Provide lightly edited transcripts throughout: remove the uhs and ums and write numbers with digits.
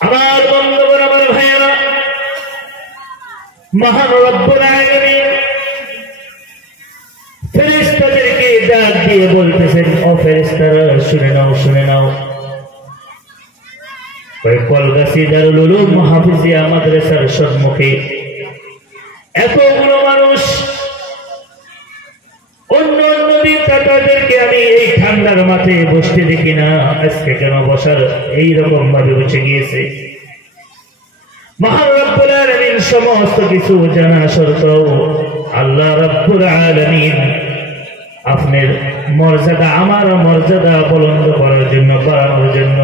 আমার বন্ধুগণ, আমার ভাইয়েরা, মহান রব্বুল আলামিন ফেরেশতাদেরকে ডাক দিয়ে বলতেছেন, ও ফেরেশতারা শুনে নাও, শুনে নাও। ওই কলগাছি দারুল উলুম হাফিজিয়া মাদ্রাসার সম্মুখে এতগুলো মানুষ, অন্য অন্য দিন তাদেরকে আমি এই ঠান্ডার মাঠে বসতে দেখি না, আজকে কেন বসার এইরকম ভাবে বসে গিয়েছে? মহান রব্বুল আলামিন সমস্ত কিছু জানা সত্ত্বেও আল্লাহ রব্বুল আলামিন আপনার মর্যাদা, আমার মর্যাদা বুলন্দ করার জন্য, বাড়ানোর জন্য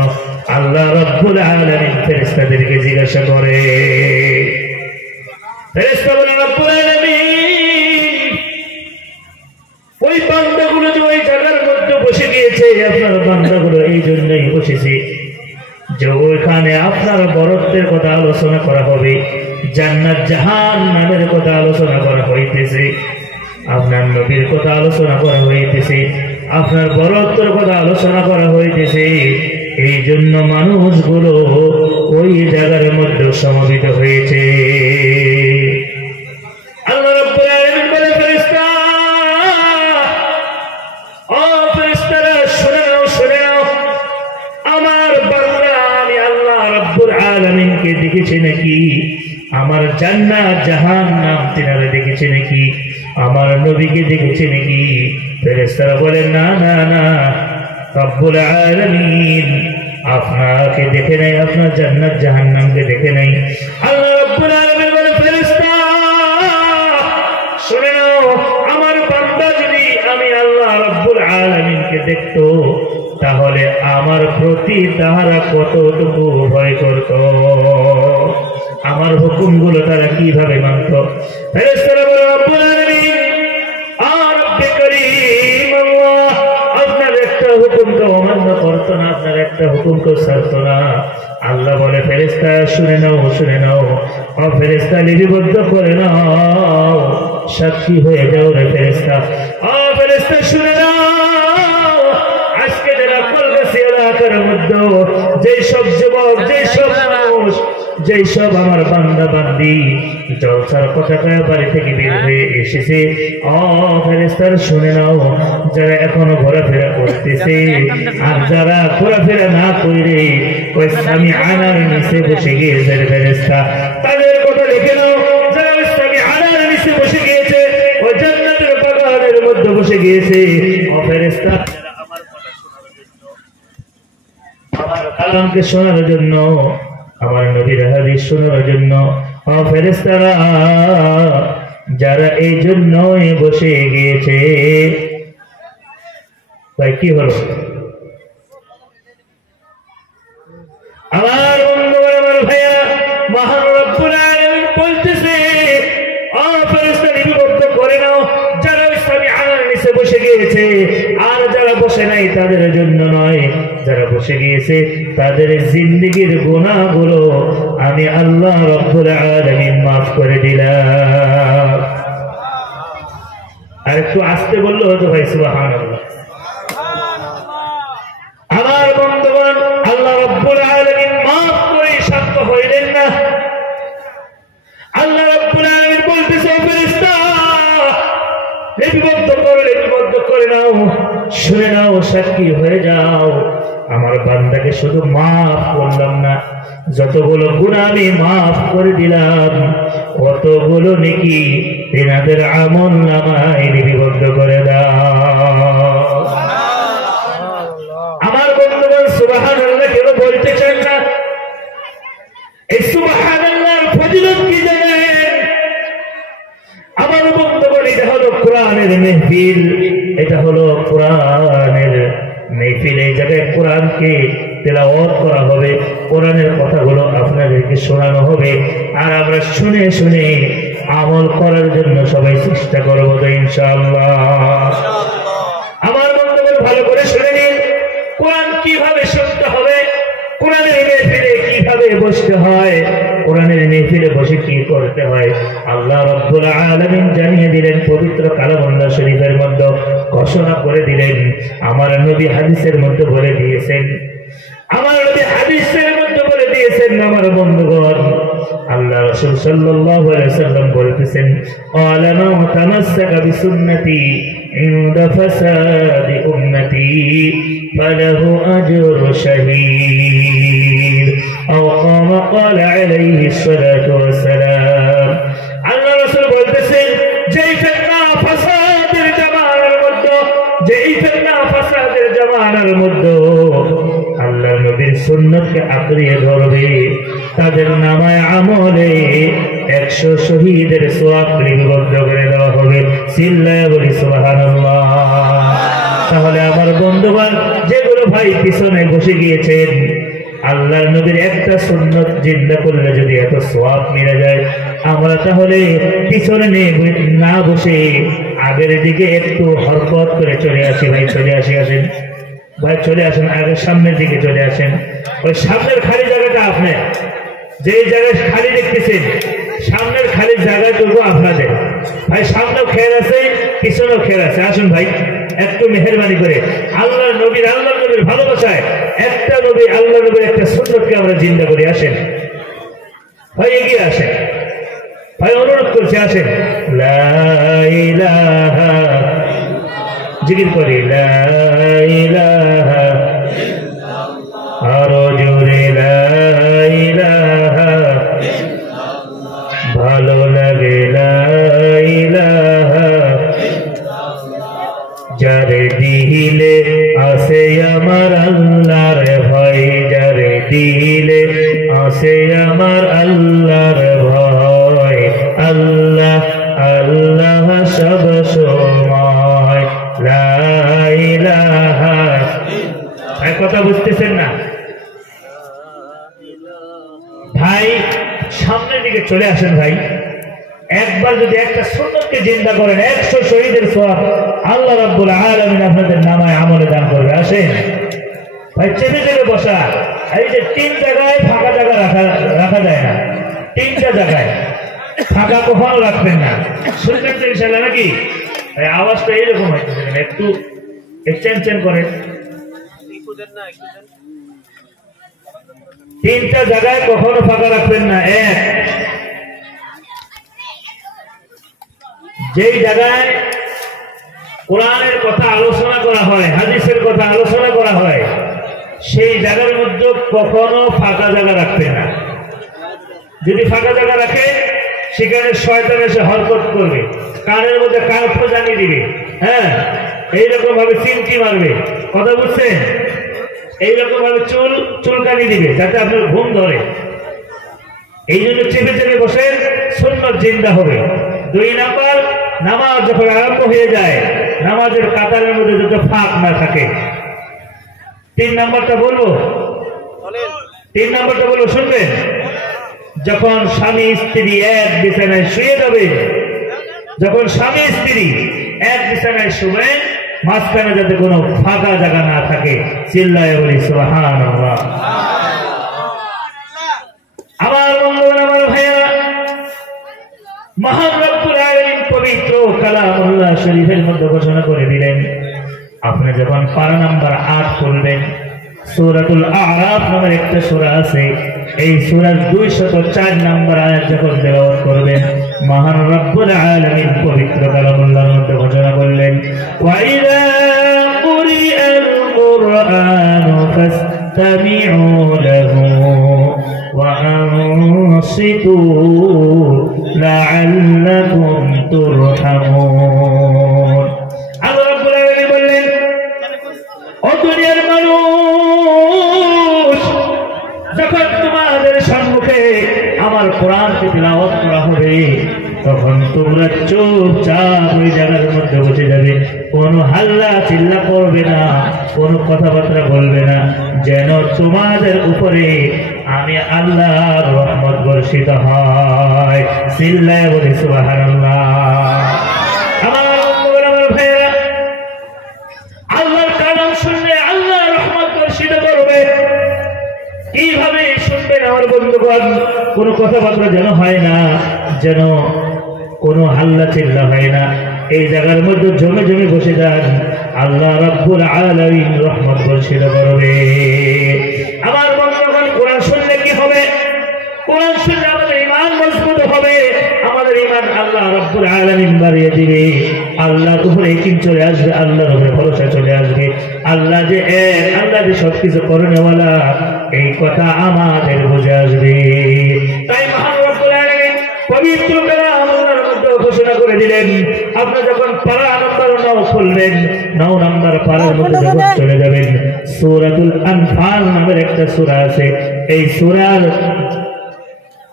আল্লাহ রব্বুল আলামিন ফেরেশতাদেরকে জিজ্ঞাসা করে। ফেরেশতা বলেন, রব্বুল আলামিন ওই বান্দাগুলো যে ওই জায়গার মধ্যে বসে গিয়েছে, আপনার বান্দাগুলো এই জন্যই বসেছে যে ওইখানে আপনার বরত্বের কথা আলোচনা করা হবে, জান্নাত জাহান্নামের কথা আলোচনা করা হইতেছে, আপনার নবীর কথা আলোচনা করা হইতেছে, আপনার বরত্বের কথা আলোচনা করা হইতেছে। এই জন্য মানুষগুলো ওই জায়গার মধ্যে সমবেত হয়েছে। আল্লাহ রাব্বুল আলামিন বলে, ফেরেশতা, ও ফেরেশতারা শুনে নাও, শুনে নাও। আমার বান্দা আমি আল্লাহ রাব্বুল আলামিনকে দেখেছে নাকি? আমার জান্নাত জাহান্নাম তিনারা দেখেছে নাকি? আমার নবীকে দেখেছে নাকি? ফেরেশতারা বলে, না না না, রব্বুল আলামিন আপনাকে দেখে নাই, আপনার জান্নাত জাহান্নামকে দেখে নাই। আল্লাহ রাব্বুল আলামিন বলে, ফেরেশতা শুনে নাও, আমার বান্দা যদি আমি আল্লাহ রাব্বুল আলামিনকে দেখতো তাহলে আমার প্রতি তাহারা কতটুকু ভয় করত, আমার হুকুমগুলো তারা কিভাবে মানত। ফেরেশতারা বলে, রব্বুল আলামিন আর রব্বে করিম আল্লাহ আপনার একটা হুকুমকে অমান্য করতো না, আপনার একটা হুকুমকে ছাড়তো না। আল্লাহ বলে, ফেরেশতা শুনে নাও, শুনে নাও। ও ফেরেশতা লিপিবদ্ধ করে নাও, সাক্ষী হয়ে যাও রে ফেরেশতা। ও ফেরেশতা শুনে নাও, আজকে যারা কলগাছি এলাকার মধ্যে যেই সব যুবক, যেই সব মানুষ, যেই সব আমার বান্দা বান্দি জলসার পতাকায় বাড়ি থেকে বের হয়ে এসেছে, ও ফেরেশতারা শুনে নাও, যারা এখনো ঘোরাফেরা করতেছে আর যারা ঘোরাফেরা না করে ওই স্বামী আনার নিচে বসে গিয়েছে ফেরেশতা, তাদের কথা লিখে নাও। যারা ওই স্বামী আনার নিচে বসে গিয়েছে, ওই জান্নাতের বাগানের মধ্যে বসে গিয়েছে, ও ফেরেশতা আমার কালামকে শোনার জন্য, আমার নবীর হাদিস শোনার জন্য, ও ফেরেশতারা যারা এই জন্যই বসে গিয়েছে। ভাই কি হলো? আমার বন্ধু, আমার ভাইয়া, মহান রব্বুল আলামিন বলতেছে, ও ফেরেশতা লিপিবদ্ধ করে নাও, যারা ইসলামী আনার নিচে বসে গিয়েছে, আর যারা বসে নাই তাদের জন্য নয়, যারা বসে গিয়েছে তাদের জিন্দেগীর গুনাহগুলো আমি আল্লাহ রব্বুল আলামিন মাফ করে দিলাম। আর একটু আসতে বললো তো ভাই, সুবহানাল্লাহ। আমার বন্ধুগণ, আল্লাহ রব্বুল আলামিন মাফ করে শান্ত হইলেন না। আল্লাহ রব্বুল আলামিন বলতেছে, ফেরেশতা লিপিবদ্ধ করো, লিপিবদ্ধ করে নাও, শুনে নাও, সাক্ষী হয়ে যাও। আমার বান্দাকে শুধু মাফ করলাম না, যতগুলো গুনাহ আমি মাফ করে দিলাম, কতগুলো নেকি তিনাদের আমলনামায় লিপিবদ্ধ করে দাও। আমার বন্ধুগণ, সুবহানাল্লাহ কেন বলতে চান না? এই সুবহানাল্লাহর ফজিলত কি জানেন? আমার বন্ধুগণ, এটা হলো কোরআনের মাহফিল, এটা হলো কোরআনের মাহফিল। এই জায়গায় কোরআনকে তেলাওয়াত করা হবে, কোরআনের কথাগুলো আপনাদেরকে শোনানো হবে, আর আমরা শুনে শুনে আমল করার জন্য সবাই চেষ্টা করবো তো ইনশাআল্লাহ। আমার বন্ধুগণ, ভালো করে শুনে নিন, কোরআন কিভাবে শুনতে হবে, কোরআনের মাহফিলে কিভাবে বসতে হয়, কোরআনের মাহফিলে বসে কি করতে হয়, আল্লাহ রাব্বুল আলামিন জানিয়ে দিলেন পবিত্র কালামুল্লাহ শরীফের মধ্যে, ঘোষণা করে দিলেন। আমার নবী হাদিসের মধ্যে বলে দিয়েছেন, আমার নবী হাদিসের মধ্যে বলে দিয়েছেন আমার বন্ধুগণ। আল্লাহ রাসূল সাল্লাল্লাহু আলাইহি ওয়াসাল্লাম বলতেছেন, ক্বালা মান তামাসসাকা বিসুন্নতি ইনদা ফাসাদি উম্মতি ফালাহু আজরু শাহীদ আও কামা ক্বালা আলাইহিস সালাতু ওয়াসসালাম। আল্লাহ রাসূল বলতেছেন, যেই ফিতনা ফাসাদের জামানার মধ্যে, যেই ফিতনা ফাসাদের জামানার মধ্যে আল্লাহ নবীর সুন্নতকে আঁকড়িয়ে ধরবে, তাদের নামায় আমলে 100 শহীদের সওয়াব লিপিবদ্ধ করে দেওয়া হবে। চিল্লায়ে বলি সুবহানাল্লাহ। তাহলে আমার বন্ধুগণ, যেগুলো ভাই পিছনে বসে গিয়েছেন, আল্লাহর নবীর একটা সুন্নত জিন্দা করলে যদি এত সওয়াব মিলে যায়, আমরা তাহলে পিছনে না বসে আগের দিকে একটু হরকত করে চলে আসি। ভাই চলে আসেন ভাই, চলে আসেন, আগে সামনের দিকে চলে আসেন। ওই সামনের খালি জায়গাটা আপনার, যে জায়গায় খালি দেখতেছেন, সামনের খালি জায়গাটুকু আপনাদের। ভাই সামনেও খেয়াল আছে, পিছনেও খেয়াল আছে। আসুন ভাই, একটু মেহেরবানি করে আল্লাহ নবীর ভালোবাসায় একটা নবী, আল্লাহ নবীর একটা সুন্নতকে আমরা জিন্দা করি। আসেন ভাই, এগিয়ে আসেন ভাই, অনুরোধ করছি, আসেন। লা ইলাহা, জিকির করি, লা ইলাহা, আরো জোরে লা ইলাহা, ভালো লাগে লা ইলাহা, যারে দিলে আসে আমার আল্লাহর ভয়, যারে দিলে আসে আমার আল্লাহর ভয়, আল্লাহ আল্লাহ সব সময়, লা ইলাহা। কথা বুঝতেছেন না ভাই? সামনের দিকে চলে আসেন ভাই। একবার যদি একটা সুন্নতকে জিন্দা করেন, 100 শহীদের সওয়াব আল্লাহ রাব্বুল আলামিন আপনাদের নামায় আমলে দান করবে। আসেন ভাই, চেপে চেপে বসা। এই যে 3 জায়গায় ফাঁকা জায়গা রাখা যায় না, 3টা জায়গায় ফাঁকা কখনো রাখবেন না। শুনছেন তো ইনশাআল্লাহ নাকি? ভাই আওয়াজটা এইরকম হচ্ছে, একটু চেন করেন। 3টা জায়গায় কখনো ফাঁকা রাখবেন না। এক, যেই জায়গায় কোরআনের কথা আলোচনা করা হয়, হাদিসের কথা আলোচনা করা হয়, সেই জায়গার মধ্যে কখনো ফাঁকা জায়গা রাখবে না। যদি ফাঁকা জায়গা রাখে, সেখানে শয়তান এসে হরকত করবে, কানের মধ্যে কার্প জানিয়ে দিবে, হ্যাঁ, এইরকম ভাবে চিমটি মারবে। কথা বুঝছেন? এইরকম ভাবে চুলকানি দিবে, যাতে আপনার ঘুম ধরে। এই জন্য চেপে চেপে বসে সুন্নত জিন্দা হবে। 2 নাম্বার, নামাজ যখন আরম্ভ হয়ে যায়, নামাজের কাতারের মধ্যে যত ফাঁক না থাকে। 3 নাম্বারটা বলবো, 3 নাম্বারটা বলবো, শুনবেন। যখন স্বামী স্ত্রী এক বিছানায় শুয়ে যাবে, যখন স্বামী স্ত্রী এক বিছানায় শুবে, মাঝখানে যাতে কোনো ফাঁকা জায়গা না থাকে। চিল্লায়ে বলি সুবহানাল্লাহ। আমার বন্ধুরা, আমার ভাইয়েরা, মহান রব্বুল আলামিন পবিত্র কালামুল্লাহ শরীফের মধ্যে ঘোষণা করে দিলেন, আপনি যখন পারা নাম্বার 8 করবেন, সূরাতুল আ'রাফ নামের একটা সূরা আছে, এই সূরার 204 নাম্বার আয়াত যখন তেলাওয়াত করবেন, মহান রব্বুল আলামিন পবিত্র কালামুল্লাহর মধ্যে ঘোষণা করলেন, ওয়া ইযা কুরিআল কুরআনু ফাসতামিউ লাহু ওয়া আনসিতু লাআল্লাকুম তুরহামুন। আল্লাহ রাব্বুল আলামিন বললেন, ও দুনিয়ার মানুষ, যখন তোমাদের সম্মুখে আমার কোরআনকে তিলাওয়াত করা হবে, তখন তোমরা চুপচাপ ওই জায়গার মধ্যে বসে যাবে, কোনো হাল্লা চিল্লা করবে না, কোনো কথাবার্তা বলবে না, যেন তোমাদের উপরে আমি আল্লাহর রহমত বর্ষিত হয়। চিল্লায়ে বলি সুবহানাল্লাহ। আমার বন্ধুরা, আমার ভাইয়েরা, আল্লাহর কালাম শুনলে আল্লাহর রহমত বর্ষিত করবে। এইভাবে শুনবেন আমার বন্ধুগণ, কোনো কথাবার্তা যেন হয় না, যেন কোনো হাল্লা চিল্লা হয় না। এই জায়গার মধ্যে জমে জমে বসে যান, আল্লাহ রাব্বুল আলামিন রহমত বর্ষিত করবে। আমার বন্ধুগণ, কোরআন শুনলে কি হবে? কোরআন শুনলে আমাদের ঈমান মজবুত হবে, আমাদের ঈমান আল্লাহ রাব্বুল আলামিন বাড়িয়ে দিবে, আল্লাহর উপরে ঈমান চলে আসবে, আল্লাহর উপরে ভরসা চলে আসবে। আল্লাহ যে এক, আল্লাহ যে সবকিছু করনেওয়ালা, এই কথা আমাদের বুঝে আসবে। তাই মহান রব্বুল আলামিন পবিত্র কালাম আল্লাহর মধ্যে ঘোষণা করে দিলেন, আপনি যখন পারা নম্বর 9 খুলবেন, 9 নম্বর পারার মধ্যে যখন চলে যাবেন, সূরাতুল আনফাল নামের একটা সূরা আছে। এই সূরার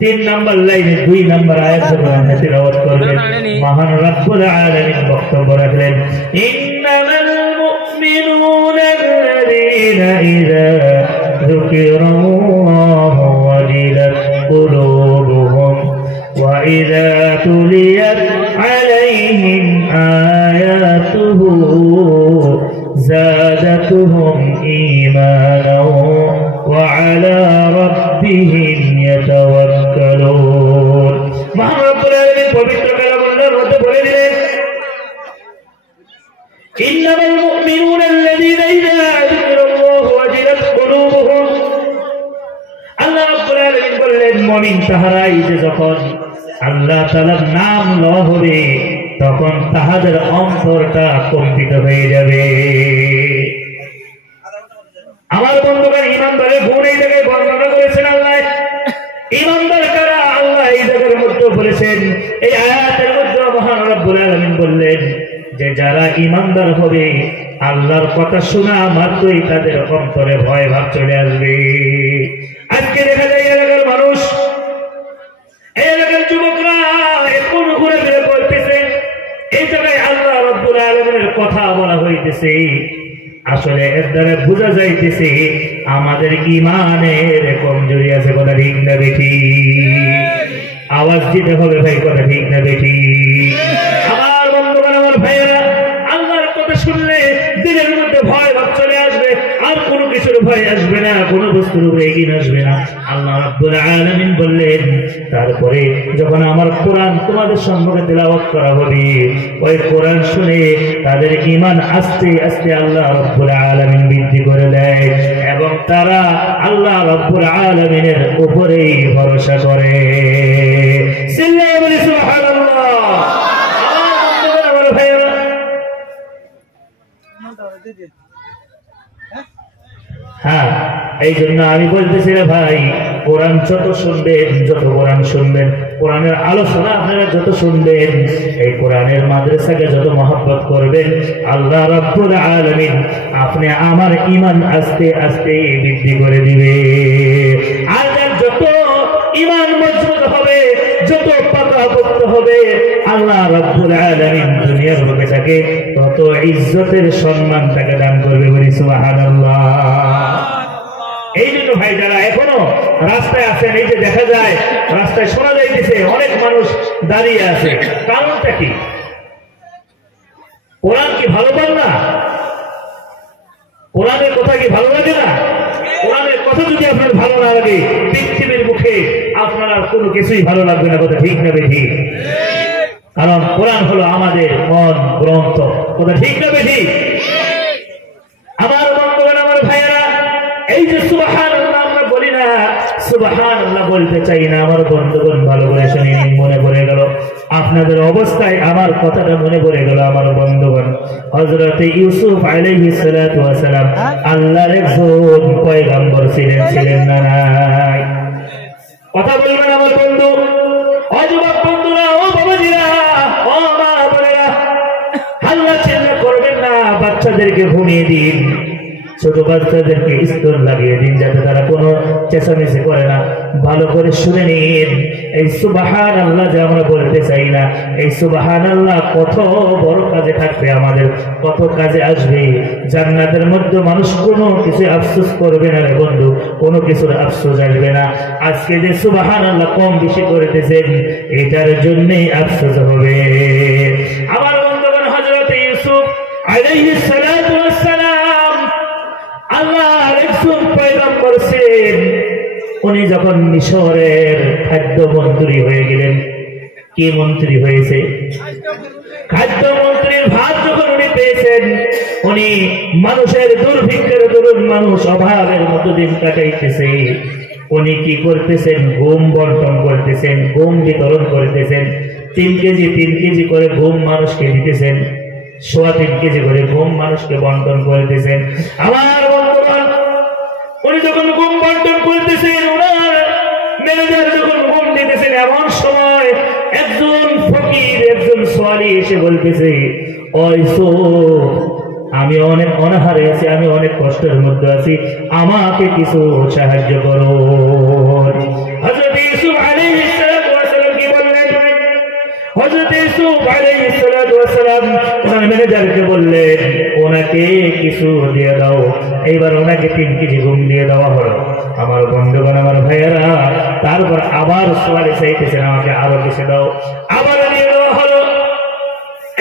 3 নম্বর লাইনে 2 নম্বর আয়াত আপনি তেলাওয়াত করবেন। মহান রব্বুল আলামিন বক্তব্য রাখলেন, ইন্নামাল মুমিনুনা আল্লাযীনা ইযা যুকিরাল্লাহু ওয়াজিলাত কুলুবুহুম ওয়া ইযা তুলিয়াত আলাইহিম আয়াতুহু যাদাতুহুম ঈমানাও ওয়া আলা রাব্বিহিম ইয়াতাওয়াক্কালুন। মহান রব্বুল আলামিন পবিত্র কালামের মধ্যে বলে দিলেন, ইন্নামাল মুমিনুনা আল্লাযীনা ইযা যুকিরাল্লাহু ওয়াজিলাত কুলুবুহুম। আল্লাহ রাব্বুল আলামিন বললেন, মুমিন তাহারাই যে যখন আল্লাহ তাআলার নাম লওয়া হবে, তখন তাহাদের অন্তরটা কম্পিত হয়ে যাবে। আমার বন্ধুগণ, ঈমানদারের গুণ এই জায়গায় বর্ণনা করেছেন আল্লাহ। ঈমানদার কারা, আল্লাহ এই জায়গার মধ্যে বলেছেন। এই আয়াতের মধ্যে মহান রব্বুল আলামিন বললেন যে যারা ঈমানদার হবে, আল্লাহর কথা শোনা মাত্রই তাদের অন্তরে ভয় ভাব চলে আসবে। আজকে দেখা যায় এলাকার মানুষ, এই এলাকার যুবকরা এখন ঘুরে ফিরে করতেছে, এই জায়গায় আল্লাহ রাব্বুল আলামিনের কথা বলা হইতেছে। আসলে এর দ্বারা বোঝা যাইতেছে আমাদের ঈমানের কমজোরি আছে। কথা ঠিক না বেঠি? আওয়াজ দিতে হবে ভাই, কথা ঠিক না বেঠি? আমার বন্ধুগণ, আমার ভাইয়েরা, আল্লাহর কথা শুনলে দিলের মধ্যে ভয় ভাব চলে আসবে, আর কোনো কিছুর ভয় আসবে না, কোনো বস্তুর উপরে এগিয়ে আসবে না। আল্লাহ রাব্বুল আলামিন বললেন, তারপরে যখন আমার কোরআন তোমাদের সম্মুখে তেলাওয়াত করা হবে, ওই কোরআন শুনে তাদের ঈমান আস্তে আস্তে আল্লাহ রাব্বুল আলামিন বৃদ্ধি করে দেয়, এবং তারা আল্লাহ রাব্বুল আলামিনের উপরেই ভরসা করে। সিল্লাল্লাহু আলাইহি সুবহানাল্লাহ। আমার ভাইয়েরা, হ্যাঁ, এই জন্য আমি বলতেছি রে ভাই, কোরআন যত শুনবেন, যত কোরআন শুনবেন, কোরআনের আলোচনা আপনারা যত শুনবেন, এই কোরআনের মাদ্রাসাকে যত মহব্বত করবেন, আল্লাহ রাব্বুল আলামিন আপনি আমার ঈমান আস্তে আস্তে বৃদ্ধি করে দিবে। আর যত ঈমান মজবুত হবে, যত পাকাপোক্ত হবে, আল্লাহ রাব্বুল আলামিন দুনিয়ার বুকে তাকে তত ইজ্জতের সম্মান তাকে দান করবে। বলি সুবহানাল্লাহ। এই জন্য ভাই, যারা এখনো রাস্তায় আছেন, এই যে দেখা যায় রাস্তায় শোনা যাইতেছে অনেক মানুষ দাঁড়িয়ে আছে, কারণটা কি? কোরআন কি ভালো পান না? কোরআনের কথা কি ভালো লাগে না? কোরআনের কথা যদি আপনার ভালো না লাগে, পৃথিবীর মুখে আপনার আর কোনো কিছুই ভালো লাগবে না। কথা ঠিক না বেঠি? কারণ কোরআন হলো আমাদের মন গ্রন্থ। কথা ঠিক না বেঠি? আমার বন্ধুগণ, আমার ভাইয়েরা, এই যে সুবহানাল্লাহ আমরা বলি না, সুবহানাল্লাহ বলতে চাই না, আমার বন্ধুগণ ভালো করে শুনে মনে পড়ে গেল আপনাদের অবস্থায়, আমার কথাটা মনে পড়ে গেল আমার বন্ধুগণ। হযরত ইউসুফ আলাইহিস সালাতু ওয়াস সালাম আল্লাহর একজন পয়গম্বর ছিলেন না নাই? কথা বলবেন আমার বন্ধু, ও যুবক বন্ধুরা, ও বাবাজিরা, ও মা বোনেরা, আল্লাহ চিন্তা করবেন না। বাচ্চাদেরকে ঘুমিয়ে দিন, ছোট বাচ্চাদেরকে স্তন লাগিয়ে দিন, যাতে তারা কোনো চেঁচামেচি করে না। ভালো করে শুনে নিন, এই সুবহানাল্লাহ যে আমরা বলতে চাই না, এই সুবহানাল্লাহ কত বড় কাজে থাকবে আমাদের, কত কাজে আসবে। জান্নাতের মধ্যে মানুষ কোনো কিছু আফসোস করবে না রে বন্ধু, কোনো কিছুর আফসোস আসবে না। আজকে যে সুবহানাল্লাহ কম বেশি করতেছেন, এটার জন্যই আফসোস হবে। আমার বন্ধুগণ, হযরত ইউসুফ আলাইহিস সালাতু ওয়াস সালাম আল্লাহর একজন পয়গম্বর ছিলেন। উনি যখন মিশরের খাদ্য মন্ত্রী হয়ে গেলেন, কি মন্ত্রী হয়েছে? খাদ্য মন্ত্রীর ভাত যখন উনি পেয়েছেন, উনি মানুষের দুর্ভিক্ষের দরুন, মানুষ অভাবের মতো দিন কাটাইতেছে, উনি কি করতেছেন? গম বন্টন করতেছেন, গম বিতরণ করতেছেন। 3 কেজি করে গম মানুষকে দিতেছেন, 3.25 কেজি করে গম মানুষকে বন্টন করতেছেন। আমার বন্ধুগণ, উনি যখন গম বন্টন করতেছেন, ওনার ম্যানেজার যখন গম দিতেছেন, এমন সময় একজন ফকির, একজন সোয়ালি এসে বলতেছে, আমি অনেক অনাহারে আছি, আমি অনেক কষ্টের মধ্যে আছি, আমাকে কিছু সাহায্য করো। হযরত ইউসুফ আলাইহিস সালাম কি বললেন? হযরত ইউসুফ আলাইহিস সালাম ওনার ম্যানেজারকে বললেন, ওনাকে কিছু দিয়ে দাও। এইবার ওনাকে 3 কেজি গম দিয়ে দেওয়া হলো। আমার বন্ধুগণ, আমার ভাইয়েরা, তারপর আবার সোয়ালি চাইতেছেন, আমাকে আরো কিছু দাও। আবার দিয়ে দেওয়া হলো।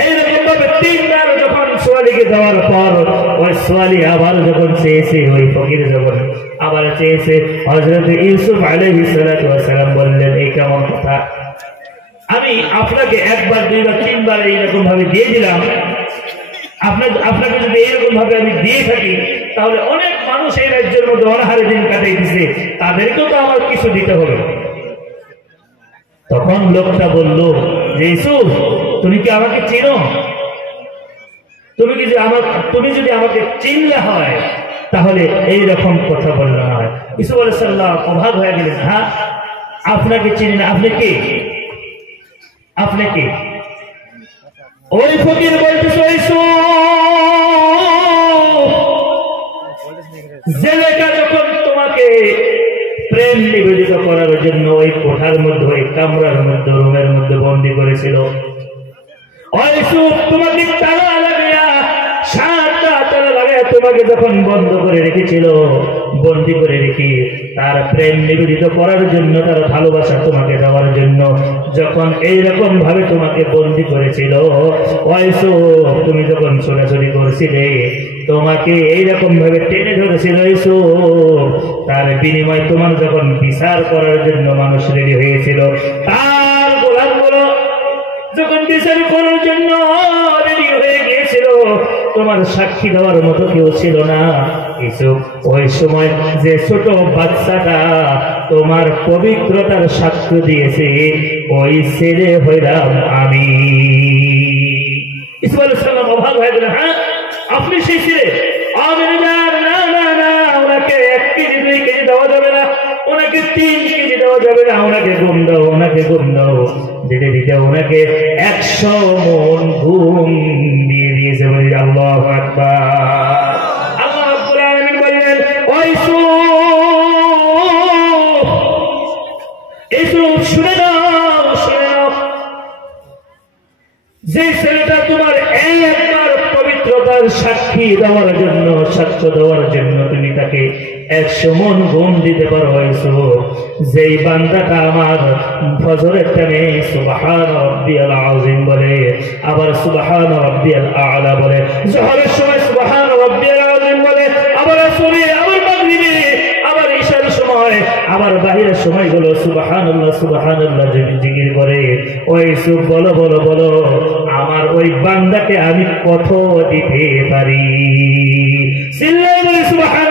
এইরকম ভাবে 3 বার যখন সোয়ালিকে দেওয়ার পর ওই সোয়ালি আবার যখন চেয়েছে, ওই ফকির যখন আবার চেয়েছে, হযরত ইউসুফ আলাইহিস সালাম বললেন, এই কেমন কথা? আমি আপনাকে 1 বার 2 বার 3 বার এইরকম ভাবে দিয়ে দিলাম, আপনাকে যদি এইরকম ভাবে আমি দিয়ে থাকি, তাহলে অনেক মানুষ এই রাজ্যের মধ্যে অনাহারে দিন কাটাইতেছে, তাদেরকেও তো আমার কিছু দিতে হবে। তখন লোকটা বলল যে, ইউসুফ, তুমি কি আমাকে চিনো? তুমি যদি আমাকে চিনলে হয়, তাহলে এইরকম কথা বললে হয়। ইউসুফ আলাইহিস সালাম অবাক হয়ে গেলেন, হ্যাঁ, আপনাকে চিনি না, আপনি কি? আপনি কি? ওই ফকির বলতেছে, জেলেটা যখন তোমাকে প্রেম নিবেদিত করার জন্য ওই কোঠার মধ্যে, ওই কামরার মধ্যে, রুমের মধ্যে বন্দী করেছিল, তোমাকে তালা লাগাইয়া, 7টা তালা লাগাইয়া তোমাকে যখন বন্ধ করে রেখেছিল, বন্দী করে রেখে তার প্রেম নিবেদিত করার জন্য, তার ভালোবাসা তোমাকে দেওয়ার জন্য যখন এইরকম ভাবে তোমাকে বন্দী করেছিল, তুমি যখন ছোটাছুটি করছিলে, তোমাকে এইরকম ভাবে টেনে ধরেছিল, তার বিনিময়ে তোমার যখন বিচার করার জন্য মানুষ রেডি হয়েছিল, তার গোলামগুলো যখন বিচার করার জন্য রেডি হয়ে গিয়েছিল, তোমার সাক্ষী দেওয়ার মতো কেউ ছিল না। ওই সময় যে ছোট বাচ্চাটা তোমার পবিত্রতার সাক্ষ্য দিয়েছে, ওই ছেলে হইলাম আমি। ইসমাঈল আলাইহিস সালাম অবাক হয়ে গেলেন, হ্যাঁ, আপনি সেই ছেলে? না, ওনাকে 1 কেজি 2 কেজি দেওয়া যাবে না, ওনাকে 3 কেজি দেওয়া যাবে না, ওনাকে গম দাও, ওনাকে গম দাও। দিতে দিতে ওনাকে 100 মণ গম দিয়ে দিয়েছে। আল্লাহু আকবার। আল্লাহ রাব্বুল আলামিন বললেন, ইউসুফ, শুনে নাও, যে ছেলেটা তোমার একবার পবিত্রতার সাক্ষী দেওয়ার জন্য, সাক্ষ্য দেওয়ার জন্য তুমি তাকে 100 মণ গম দিতে পারো, যেই বান্দাটা আমার ফজরের টাইমে সুবহান রাব্বিয়াল আযীম বলে, আবার সুবহান রাব্বিয়াল আ'লা বলে, যোহরের সময় সুবহান রাব্বিয়াল আযীম বলে, আবার আসরে, আবার মাগরিবে, আবার ইশার সময়, আবার বাহিরের সময়গুলো সুবহানাল্লাহ সুবহানাল্লাহ জিকির করে, বলো আমার ওই বান্দাকে আমি কত দিতে পারি? চিল্লায় বলে সুবহান